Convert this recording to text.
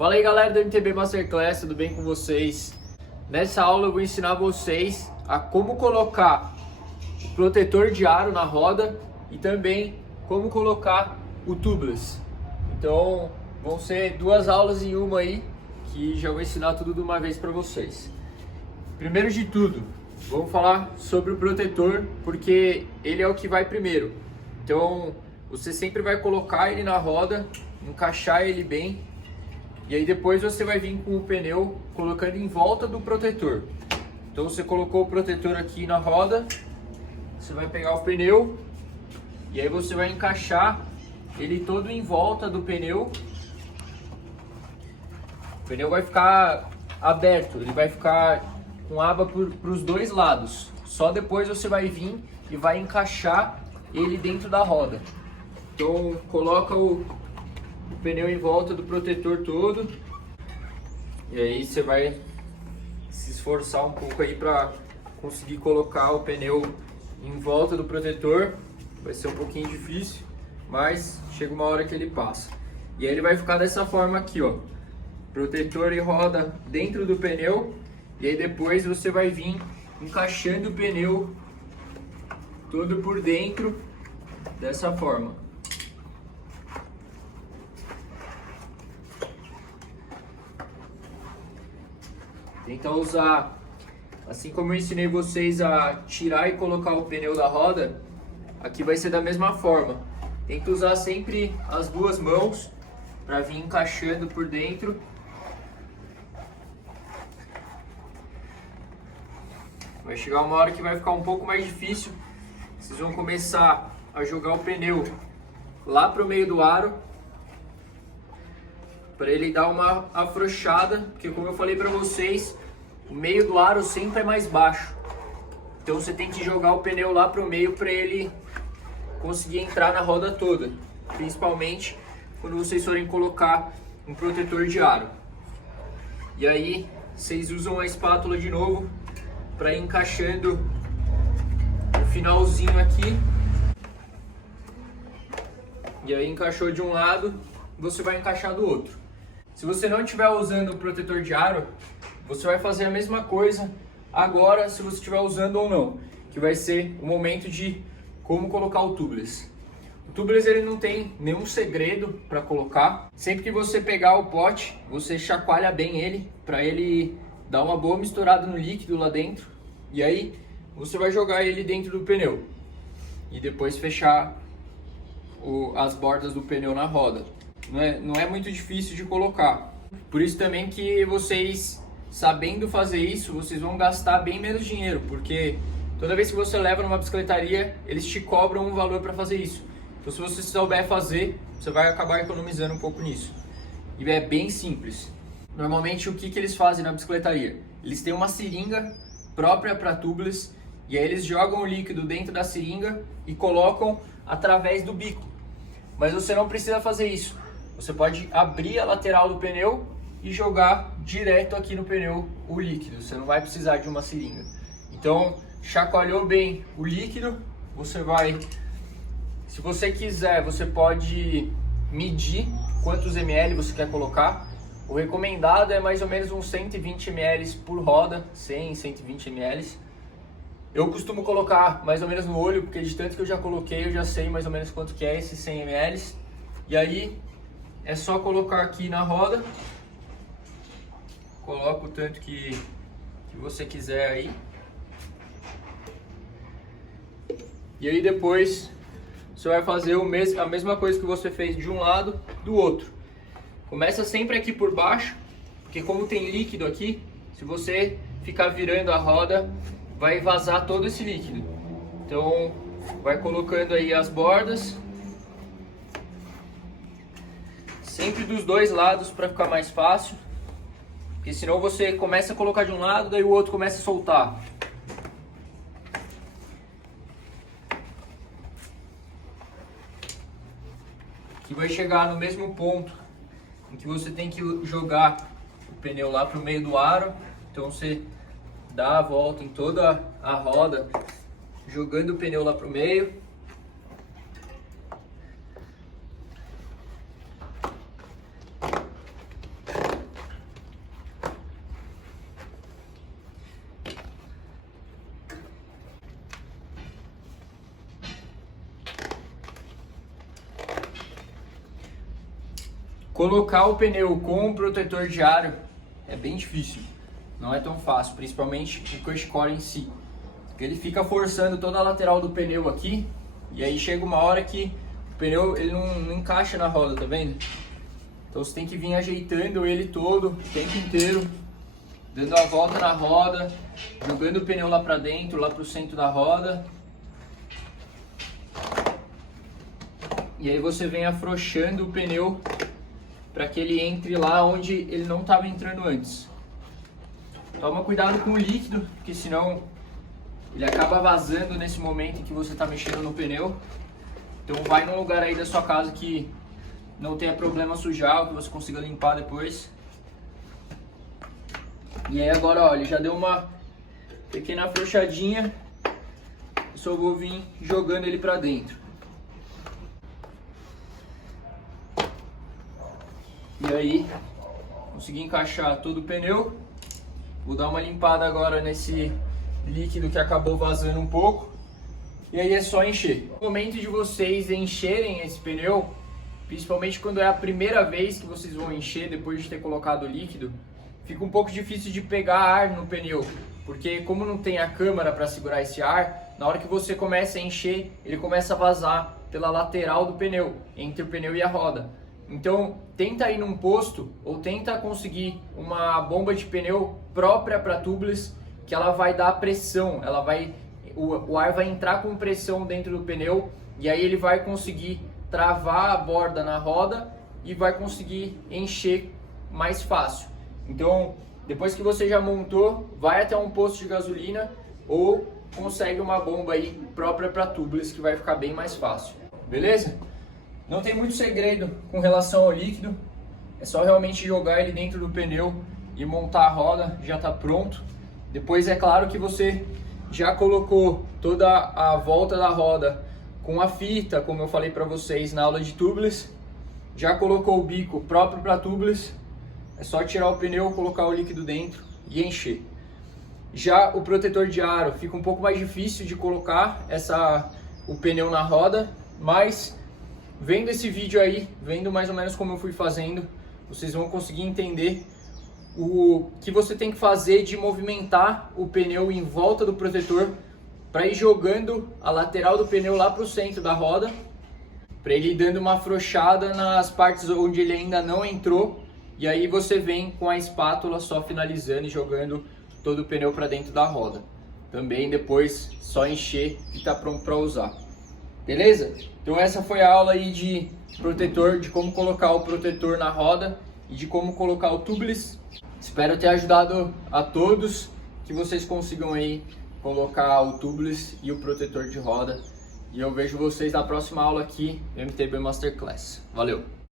Fala aí galera do MTB Masterclass, tudo bem com vocês? Nessa aula eu vou ensinar vocês a como colocar o protetor de aro na roda e também como colocar o tubeless. Então vão ser duas aulas em uma aí, que já vou ensinar tudo de uma vez para vocês. Primeiro de tudo, vamos falar sobre o protetor, porque ele é o que vai primeiro. Então você sempre vai colocar ele na roda, encaixar ele bem, e aí depois você vai vir com o pneu colocando em volta do protetor. Então você colocou o protetor aqui na roda, você vai pegar o pneu e aí você vai encaixar ele todo em volta do pneu. O pneu vai ficar aberto, ele vai ficar com aba para os dois lados. Só depois você vai vir e vai encaixar ele dentro da roda. Então coloca o pneu em volta do protetor todo. E aí você vai se esforçar um pouco aí para conseguir colocar o pneu em volta do protetor. Vai ser um pouquinho difícil, mas chega uma hora que ele passa. E aí ele vai ficar dessa forma aqui, ó. Protetor e roda dentro do pneu. E aí depois você vai vir encaixando o pneu todo por dentro dessa forma. Tenta usar, assim como eu ensinei vocês a tirar e colocar o pneu da roda, aqui vai ser da mesma forma. Tenta usar sempre as duas mãos para vir encaixando por dentro. Vai chegar uma hora que vai ficar um pouco mais difícil. Vocês vão começar a jogar o pneu lá para o meio do aro, para ele dar uma afrouxada, porque como eu falei para vocês, o meio do aro sempre é mais baixo. Então você tem que jogar o pneu lá para o meio para ele conseguir entrar na roda toda, principalmente quando vocês forem colocar um protetor de aro. E aí vocês usam a espátula de novo para ir encaixando o finalzinho aqui. E aí encaixou de um lado, você vai encaixar do outro. Se você não estiver usando o protetor de aro, você vai fazer a mesma coisa agora se você estiver usando ou não, que vai ser o momento de como colocar o tubeless. O tubeless ele não tem nenhum segredo para colocar. Sempre que você pegar o pote, você chacoalha bem ele para ele dar uma boa misturada no líquido lá dentro. E aí você vai jogar ele dentro do pneu e depois fechar as bordas do pneu na roda. Não é muito difícil de colocar. Por isso também que vocês, sabendo fazer isso, vocês vão gastar bem menos dinheiro, porque toda vez que você leva numa bicicletaria, eles te cobram um valor para fazer isso. Então se você souber fazer, você vai acabar economizando um pouco nisso. E é bem simples. Normalmente o que eles fazem na bicicletaria? Eles têm uma seringa própria para tubeless, e aí eles jogam o líquido dentro da seringa e colocam através do bico. Mas você não precisa fazer isso. Você pode abrir a lateral do pneu e jogar direto aqui no pneu o líquido. Você não vai precisar de uma seringa. Então, chacoalhou bem o líquido, você vai... Se você quiser, você pode medir quantos ml você quer colocar. O recomendado é mais ou menos uns 120 ml por roda, 100, 120 ml. Eu costumo colocar mais ou menos no olho, porque de tanto que eu já coloquei, eu já sei mais ou menos quanto que é esses 100 ml. E aí é só colocar aqui na roda. Coloca o tanto que você quiser aí. E aí depois você vai fazer a mesma coisa que você fez de um lado, do outro. Começa sempre aqui por baixo, porque como tem líquido aqui, se você ficar virando a roda, vai vazar todo esse líquido. Então vai colocando aí as bordas, sempre dos dois lados para ficar mais fácil, porque senão você começa a colocar de um lado, daí o outro começa a soltar. Aqui vai chegar no mesmo ponto em que você tem que jogar o pneu lá para o meio do aro. Então você dá a volta em toda a roda, jogando o pneu lá para o meio. Colocar o pneu com o protetor de aro é bem difícil, não é tão fácil, principalmente o cush core em si. Porque ele fica forçando toda a lateral do pneu aqui, e aí chega uma hora que o pneu ele não encaixa na roda, tá vendo? Então você tem que vir ajeitando ele todo, o tempo inteiro, dando a volta na roda, jogando o pneu lá pra dentro, lá pro centro da roda. E aí você vem afrouxando o pneu para que ele entre lá onde ele não estava entrando antes. Toma cuidado com o líquido, porque senão ele acaba vazando nesse momento em que você está mexendo no pneu. Então vai num lugar aí da sua casa que não tenha problema sujar, que você consiga limpar depois. E aí agora, ó, ele já deu uma pequena afrouxadinha. Eu só vou vir jogando ele para dentro. E aí, consegui encaixar todo o pneu. Vou dar uma limpada agora nesse líquido que acabou vazando um pouco. E aí é só encher. No momento de vocês encherem esse pneu, principalmente quando é a primeira vez que vocês vão encher depois de ter colocado o líquido, fica um pouco difícil de pegar ar no pneu. Porque como não tem a câmara para segurar esse ar, na hora que você começa a encher, ele começa a vazar pela lateral do pneu, entre o pneu e a roda. Então, tenta ir num posto ou tenta conseguir uma bomba de pneu própria para tubeless, que ela vai dar pressão, o ar vai entrar com pressão dentro do pneu e aí ele vai conseguir travar a borda na roda e vai conseguir encher mais fácil. Então, depois que você já montou, vai até um posto de gasolina ou consegue uma bomba aí própria para tubeless, que vai ficar bem mais fácil. Beleza? Não tem muito segredo com relação ao líquido, é só realmente jogar ele dentro do pneu e montar a roda, já está pronto. Depois é claro que você já colocou toda a volta da roda com a fita, como eu falei para vocês na aula de tubeless, já colocou o bico próprio para tubeless, é só tirar o pneu, colocar o líquido dentro e encher. Já o protetor de aro fica um pouco mais difícil de colocar o pneu na roda, mas vendo esse vídeo aí, vendo mais ou menos como eu fui fazendo, vocês vão conseguir entender o que você tem que fazer de movimentar o pneu em volta do protetor para ir jogando a lateral do pneu lá para o centro da roda, para ele ir dando uma afrouxada nas partes onde ele ainda não entrou, e aí você vem com a espátula só finalizando e jogando todo o pneu para dentro da roda. Também depois só encher e está pronto para usar. Beleza? Então essa foi a aula aí de protetor, de como colocar o protetor na roda e de como colocar o tubeless. Espero ter ajudado a todos, que vocês consigam aí colocar o tubeless e o protetor de roda. E eu vejo vocês na próxima aula aqui no MTB Masterclass. Valeu!